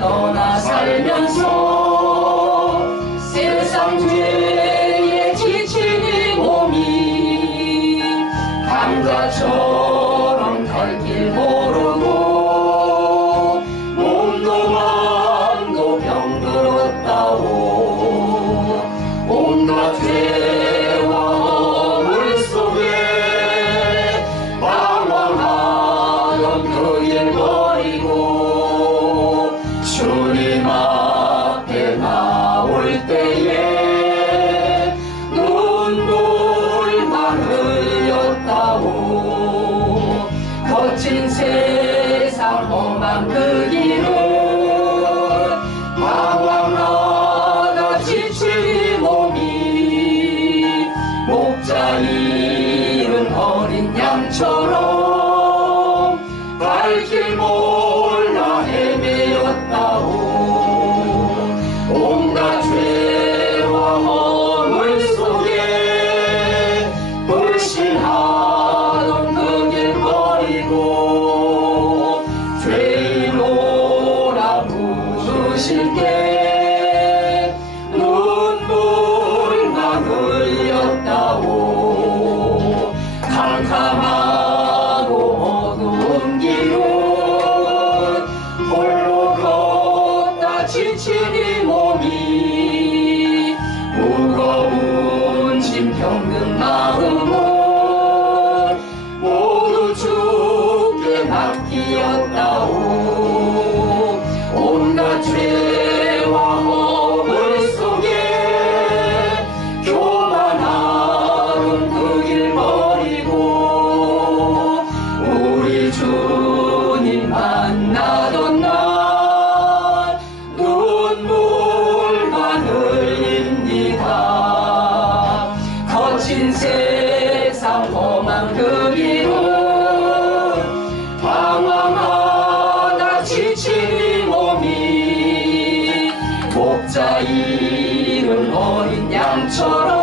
on 험한 그 길을 방황하다 지친 몸이 목자 잃은 어린 양처럼 오실 때 눈물만 흘렸다오. 캄캄하고 어두운 길로 홀로 걷다 지치니 몸이 무거운 짐 겪는 마음 아이는 어린 양처럼